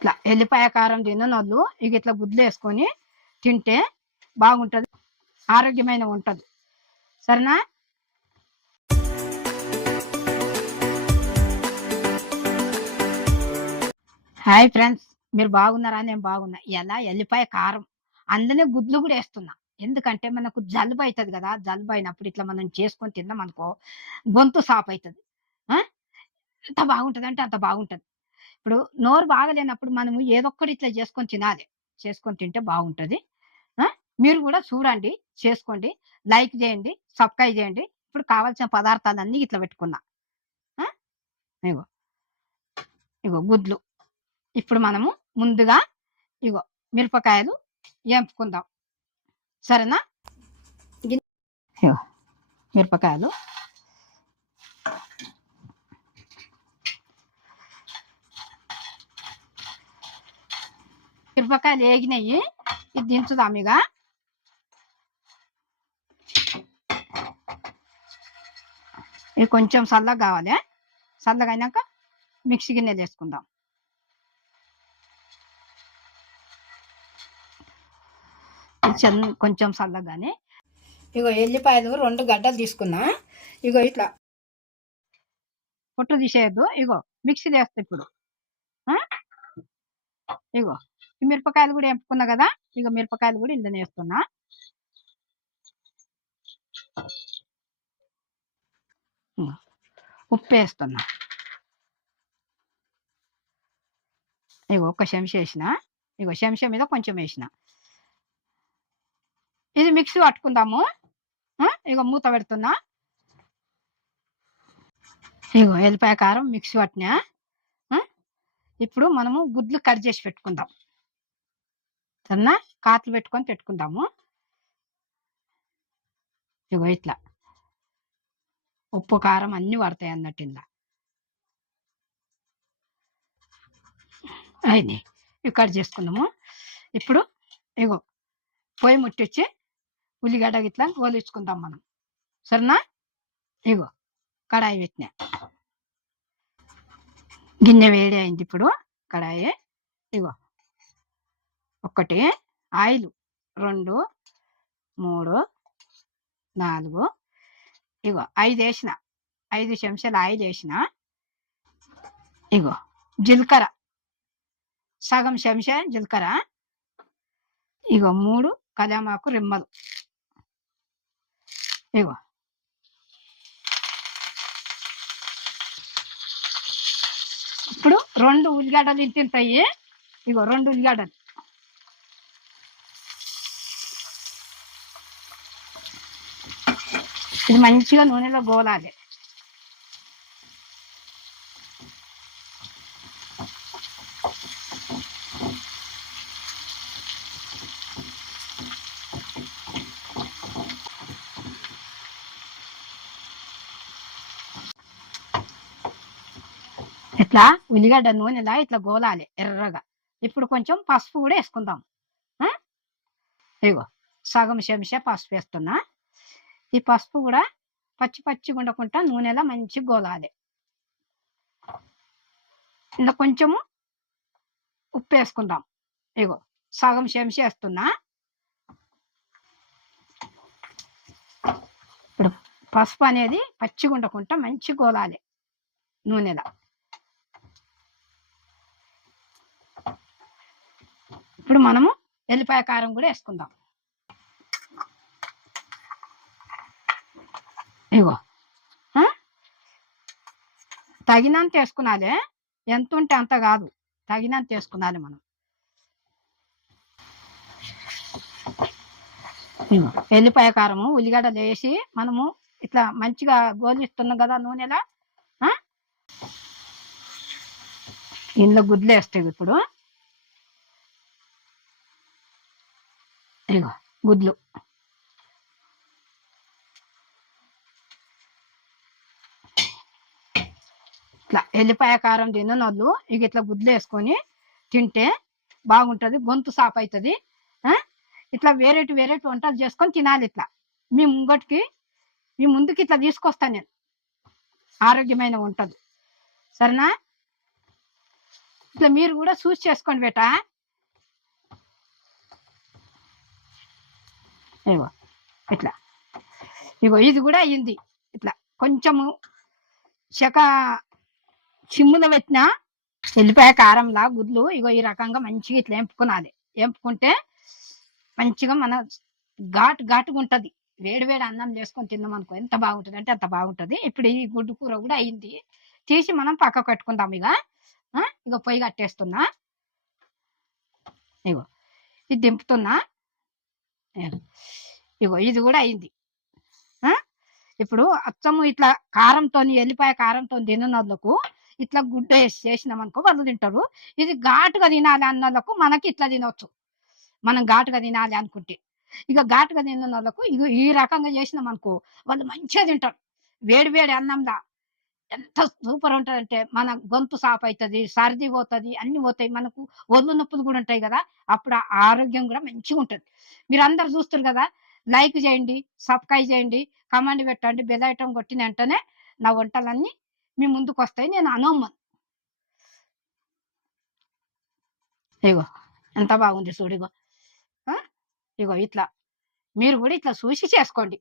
ఇట్లా ఎల్లిపాయ కారం తిననోళ్ళు ఇక ఇట్లా గుడ్లు వేసుకొని తింటే బాగుంటుంది, ఆరోగ్యమైన ఉంటుంది. సరేనా? హాయ్ ఫ్రెండ్స్, మీరు బాగున్నారా? నేను బాగున్నా. ఎలా ఎల్లిపాయ కారం అందులో గుడ్లు కూడా వేస్తున్నా. ఎందుకంటే మనకు జలుబు అవుతుంది కదా, జలుబు అయినప్పుడు ఇట్లా మనం చేసుకొని తిన్నాం అనుకో గొంతు సాఫ్ అవుతుంది. ఎంత బాగుంటుంది అంటే అంత బాగుంటుంది. ఇప్పుడు నోరు బాగలేనప్పుడు మనము ఏదొక్కటి ఇట్లా చేసుకొని తినాలి, చేసుకొని తింటే బాగుంటుంది. మీరు కూడా చూడండి, చేసుకోండి, లైక్ చేయండి, సబ్స్క్రైబ్ చేయండి. ఇప్పుడు కావాల్సిన పదార్థాలన్నీ ఇట్లా పెట్టుకున్నా. ఇగో ఇగో గుడ్లు. ఇప్పుడు మనము ముందుగా ఇగో మిరపకాయలు వేపుకుందాం. సరేనా? ఇగో మిరపకాయలు వేగినాయి, ఇది దించుదాం. ఇక ఇది కొంచెం చల్లగా కావాలి. చల్లగా అయినాక మిక్సీ గిన్నెలు వేసుకుందాం. కొంచెం చల్లగానే ఇగో ఎల్లిపాయలు 2 గడ్డలు తీసుకున్నా. ఇగో ఇట్లా పొట్టు తీసేయద్దు. ఇగో మిక్సీ వేస్తా ఇప్పుడు. ఇగో ఈ మిరపకాయలు కూడా వేపుకున్నా కదా, ఇగో మిరపకాయలు కూడా ఇందులో వేస్తున్నా. ఉప్పు వేస్తున్నా. ఇగో ఒక చెంచా వేసిన. ఇగో చెంచా మీద కొంచెం వేసిన. ఇది మిక్సీ పట్టుకుందాము. ఇగో మూత పెడుతున్నా. ఇగో ఎల్లిపాయ కారం మిక్సీ పట్టినా. ఇప్పుడు మనము గుడ్లు కట్ చేసి పెట్టుకుందాం. సరేనా? కాట్లు పెట్టుకుందాము. ఇగో ఇట్లా ఉప్పు కారం అన్ని పడతాయి అన్నట్టు ఇలా అయినాయి. ఇవి కట్ చేసుకుందాము. ఇప్పుడు ఇగో పొయ్యి ముట్టించి ఉల్లిగడ్డ గిట్లా గోలించుకుందాం మనం. సరేనా? ఇగో కడాయి పెట్టినా. గిన్నె వేడి అయింది. ఇప్పుడు కడాయి ఇగో 1 ఆయిల్, 2 3 4 ఇగో 5 వేసిన. 5 చెంచాలు ఆయిల్ వేసిన. ఇగో జీలకర్ర సగం చెంచా జీలకర్ర. ఇగో 3 కళ్యామాకు రెమ్మలు. ఇగో ఇప్పుడు 2 ఉల్లిగడ్డలు ఇంతింతాయి. ఇగో 2 ఉల్లిగడ్డలు. ఇది మంచిగా నూనెలో గోలాలి. ఇట్లా ఉల్లిగడ్డ నూనెలా ఇట్లా గోలాలి ఎర్రగా. ఇప్పుడు కొంచెం పసుపు కూడా వేసుకుందాం. ఇగో సగం చెంచా పసుపు వేస్తున్నా. ఈ పసుపు కూడా పచ్చిగా ఉండకుండా నూనెలా మంచిగా గోలాలి. ఇలా కొంచెము ఉప్పు వేసుకుందాం. ఇగో సగం చెంచా వేస్తున్నా. ఇప్పుడు పసుపు అనేది పచ్చిగా ఉండకుండా మంచిగా గోలాలి నూనెలా. ఇప్పుడు మనము ఎల్లిపాయ కారం కూడా వేసుకుందాం. ఇగో తగినంత వేసుకున్నాలి. ఎంత ఉంటే అంత కాదు, తగినంత వేసుకున్నాలి మనం. ఎల్లిపాయ కారము ఉల్లిగడ్డలు వేసి మనము ఇట్లా మంచిగా గోలిస్తున్నాం కదా నూనెలా. ఇందులో గుడ్లు వేస్తాయి. ఇప్పుడు ఇగో గుడ్లు ఇట్లా ఎల్లిపాయ కారం తిననోళ్ళు ఇక ఇట్లా గుడ్లు వేసుకొని తింటే బాగుంటుంది, గొంతు సాఫ్ అవుతుంది. ఇట్లా వేరేటి వంటలు చేసుకొని తినాలి. ఇట్లా మీ ముందుకి ఇట్లా తీసుకొస్తాను నేను, ఆరోగ్యమైన ఉంటుంది. సరేనా? ఇట్లా మీరు కూడా చూసి చేసుకోండి బేటా. ఇగో ఇట్లా, ఇగో ఇది కూడా అయ్యింది. ఇట్లా కొంచెము చెక చిమ్ములో పెట్టిన ఎల్లిపాయ కారంలా గుడ్లు ఇగో ఈ రకంగా మంచిగా ఇట్లా ఎంపుకున్నది. ఎంపుకుంటే మంచిగా మన ఘాటు ఘాటుగా ఉంటది. వేడి వేడి అన్నం చేసుకొని తిన్నాం అనుకో ఎంత బాగుంటది అంటే అంత బాగుంటది. ఇప్పుడు ఈ గుడ్డు కూర కూడా అయింది. తీసి మనం పక్కకు పెట్టుకుందాం ఇక. ఇగో పొయ్యి కట్టేస్తున్నా. ఇగో ఇది దింపుతున్నా. ఇగో ఇది కూడా అయింది. ఇప్పుడు అచ్చము ఇట్లా కారంతో ఎల్లిపాయ కారంతో తిననోళ్ళకు ఇట్లా గుడ్డ వేసి చేసినాం అనుకో వాళ్ళు తింటారు. ఇది ఘాటుగా తినాలి అన్నోళ్ళకు మనకి ఇట్లా తినొచ్చు. మనం ఘాటుగా తినాలి అనుకుంటే. ఇక ఘాటుగా తిననోళ్ళకు ఇగ ఈ రకంగా చేసినాం అనుకో వాళ్ళు మంచిగా తింటారు. వేడి వేడి అన్నంలా ఎంత సూపర్ ఉంటదంటే మన గొంతు సాఫ్ అయితది, సర్ది పోతది, అన్నీ పోతాయి. మనకు ఒళ్ళు నొప్పులు కూడా ఉంటాయి కదా! అప్పుడు ఆ ఆరోగ్యం కూడా మంచిగుంటది. మీరందరూ చూస్తుర్రు కదా! లైక్ చేయండి, సబ్‌స్క్రైబ్ చేయండి, కామెంట్ పెట్టండి. బెల్ ఐకాన్ కొట్టిన వెంటనే నా వంటలన్నీ మీ ముందుకొస్తాయి. నేను అనోమన్. ఇగో ఎంత బాగుంది చూడు ఇగో. ఆ! ఇగో ఇట్లా మీరు కూడా ఇట్లా చూసి చేసుకోండి.